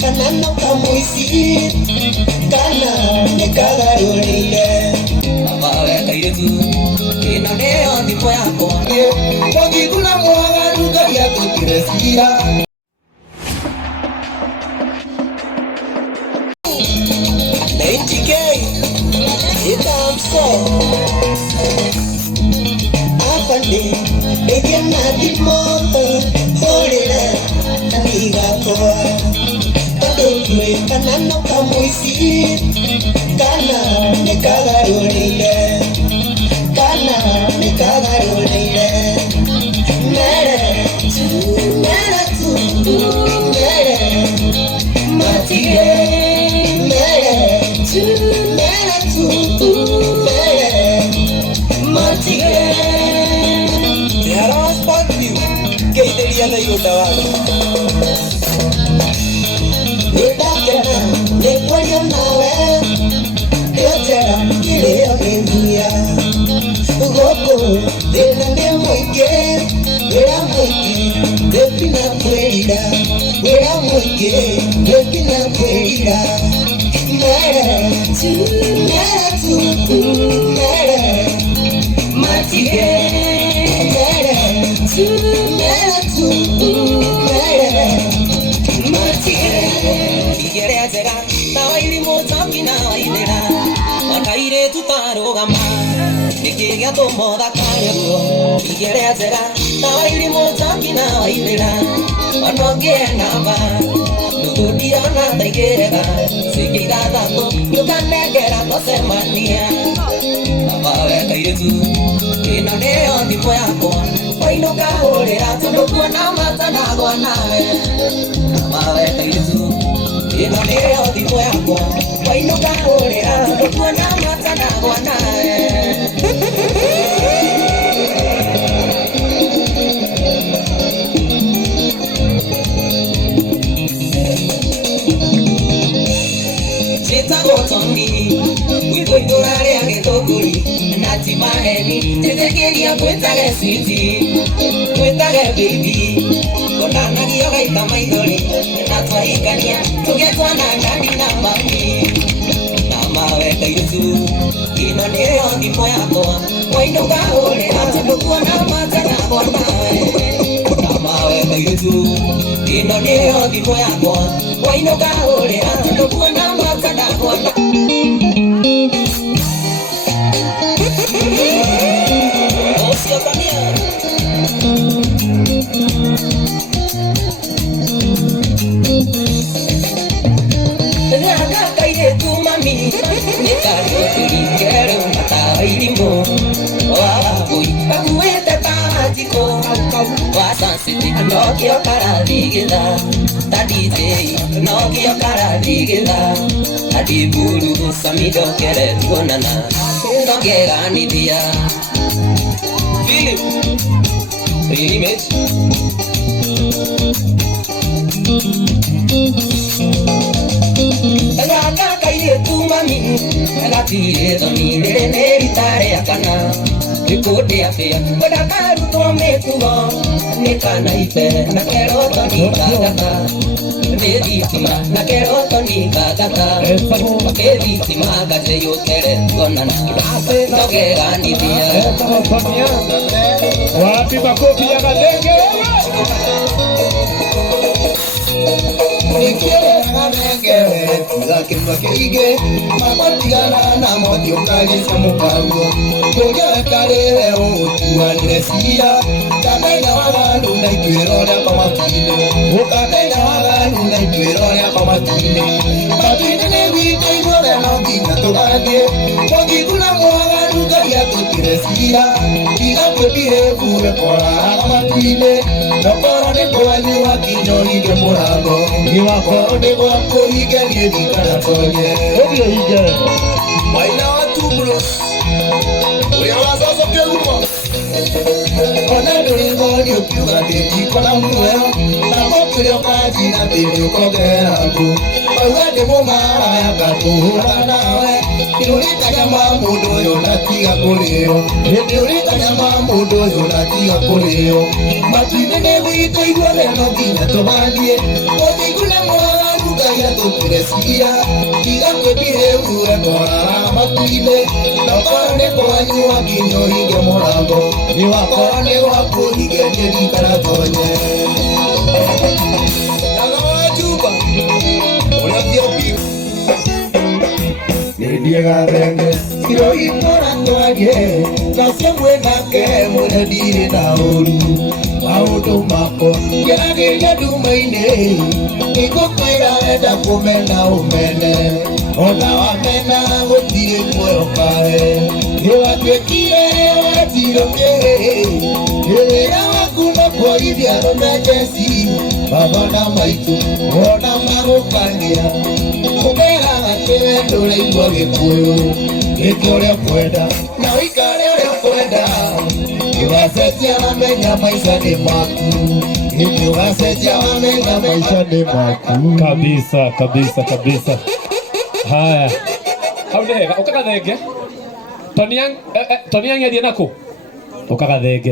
Kanano kamuisi kana nekagarurire abawe kairetu inone ondimo yako wagikuna mwaga ruga ya kukiresira Naitike itamso afande egena dimoto horera amiga kwa Kanano kamuisi kana nekagarurire mere tu mere matige mere tu mere matige Yaros pati que ideia da yuta Lekoyo nawe Yotera kileo kendia Ugoko Dena ne moike Wera moike Depina kwerida Wera moike Depina kwerida Mere tu Mere Matige Mere tu Mere Matige Igerezera Nawa ili motambi nawa ilera Wakaire tutarogama Nikiria tomoda karego Igerezera Nawa ili motambi nawa ilera Wanoge naba Nukudia na taigerega Sikida dato Yukanegera tosemania Abawe kairetu Inone ondimo yako Wainuka horera Tunukua na mata nagwa nawe Abawe kairetu Inone ondimo yako Wainuka horera Tunukua na mata nagwa nawe Tongi, wiko idorare agitoguri, nati maheni, tetekeria kwetage sweetie, kwetage baby, kondana giyoga itamaidori, natwa ikania, tugetwa na ndani na mami, na mawe kairutu, inone ondimo yako, wainuka horera, tunukua na mata na kwa nawe, na mawe kairutu, inone ondimo yako, wainuka horera, tunukua na mata na kwa nawe. Nokio karadigila, tadije, nokio karadigila, adiburu samido kere gonana, nokera nidia. Philip, really mate. Ela kaye tu mami, ela tire doni le ne vitare akana. Ikode afia, koda karu to metugo, nekana ipe, na kero to ni kagata. Dedi tima, na kero to ni kagata. Dedi tima kate yo kere gonana. Nokera ni dia. Wapi makofi ya Kadenge? Lakimwakige mapatigana na modio kali samukaruo Toge karere utuanire siya Kakaina wagandu na ituirore kwa matine Ukakaina wagandu na ituirore kwa matine Matine ne wito igore na nginya tugadie Wagikuna mwagandu gaia tutire siya Igakwe bire kure kora matine Nokoro ne kwani wakinyonige murago Niwakoro ne wako igenie dikana tonye Obyo ige Maina watu bros Uya wazazo kelumo Kona doringo ni ukiuga deji kona mweo Na mokilio kaji na bili ukogera ku Pagade mumara ya katuhura nawe Inurika nyama mudo yo natiga kuleo Inurika nyama mudo yo natiga kuleo Matine ne wito igwale no ginya tobandie Oti kule mwa kupiresia Tiga kwebire uwe morara matuile Nakone kwa nyua kinyo hige morango Niwakone wapu hige nyeri karatonye Nagawa juba Unavyopiku Nidiega venge Kiro imora toaje Nasya mwenake mwenadire na uru Maudu mako Yage yadumaine Niko kwera eda kumena umene Ona wamena Wotire kweo kae Ewa kwekire Watiro ke Ewa wakuma kwa hivya Romekesi Babona maitu Ona magokangia Kumera Gakewe Ndore igwa gikuyu Eke ule kwenda Na wikare ule kwenda Iwasetia wamenya maisha ni maku Iwasetia wamenya maisha ni maku Kabisa, kabisa, kabisa. Haya. Haudega, ukakathenge. Toniang edie nako. Ukakathenge.